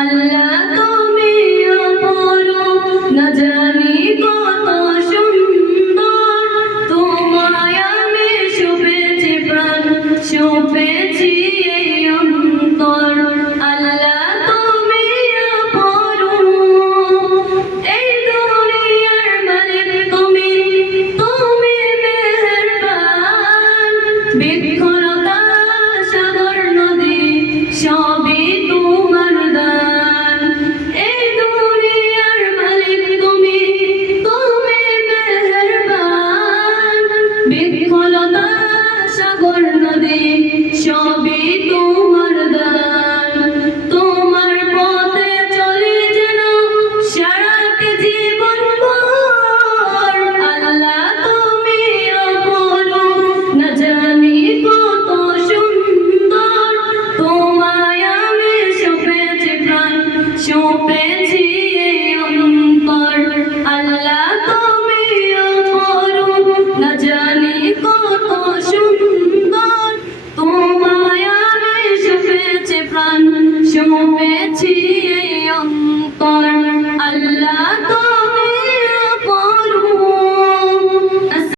আল্লাহ তুমি অপরূপ, না জানি কত সুন্দর, তোমায় আমি শুপেছি প্রাণ, শুপেছি এই অন্তর। আল্লাহ তুমি অপরূপ, এই দুনিয়ার মালিক তুমি, তুমি মেহেরবান। বৃক্ষলতা সাগর নদী সবই তোমার দান। এই দুনিয়ার মালিক তুমি, তুমি মেহেরবান। বৃক্ষলতা সাগর নদী সবই তোমার